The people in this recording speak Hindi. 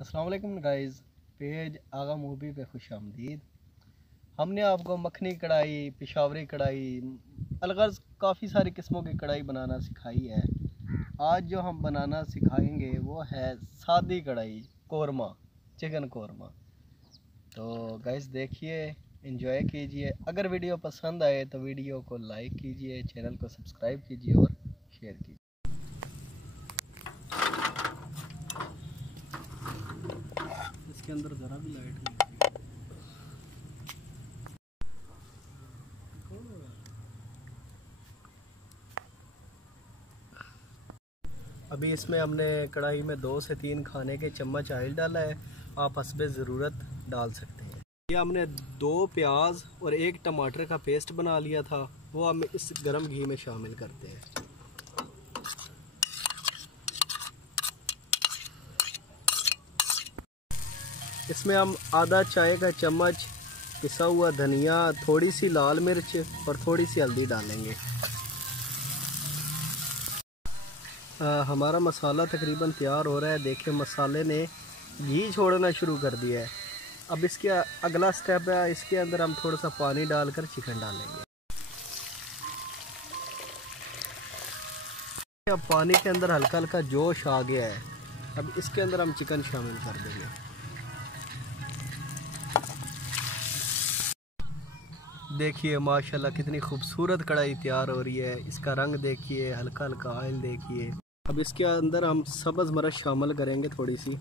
अस्सलाम वालेकुम गाइज़, पेज आगा मूवी पे खुश आमदीद। हमने आपको मखनी कढ़ाई, पेशावरी कढ़ाई, अलगर्ज काफ़ी सारी किस्मों की कढ़ाई बनाना सिखाई है। आज जो हम बनाना सिखाएंगे वो है सादी कढ़ाई कोरमा, चिकन कोरमा। तो गाइज़ देखिए, एंजॉय कीजिए। अगर वीडियो पसंद आए तो वीडियो को लाइक कीजिए, चैनल को सब्सक्राइब कीजिए और शेयर कीजिए। इसके अंदर ज़रा भी लाइट नहीं है। अभी इसमें हमने कढ़ाई में 2 से 3 खाने के चम्मच ऑयल डाला है। आप हस्बे ज़रूरत डाल सकते हैं। ये हमने 2 प्याज और 1 टमाटर का पेस्ट बना लिया था, वो हम इस गरम घी में शामिल करते हैं। इसमें हम आधा चाय का चम्मच पिसा हुआ धनिया, थोड़ी सी लाल मिर्च और थोड़ी सी हल्दी डालेंगे। हमारा मसाला तकरीबन तैयार हो रहा है। देखिए मसाले ने घी छोड़ना शुरू कर दिया है। अब इसके अगला स्टेप है, इसके अंदर हम थोड़ा सा पानी डालकर चिकन डालेंगे। अब पानी के अंदर हल्का हल्का जोश आ गया है। अब इसके अंदर हम चिकन शामिल कर देंगे। देखिए माशाल्लाह कितनी खूबसूरत कढ़ाई तैयार हो रही है। इसका रंग देखिए, हल्का हल्का ऑयल देखिए। अब इसके अंदर हम सब्ज़ मिर्च शामिल करेंगे थोड़ी सी।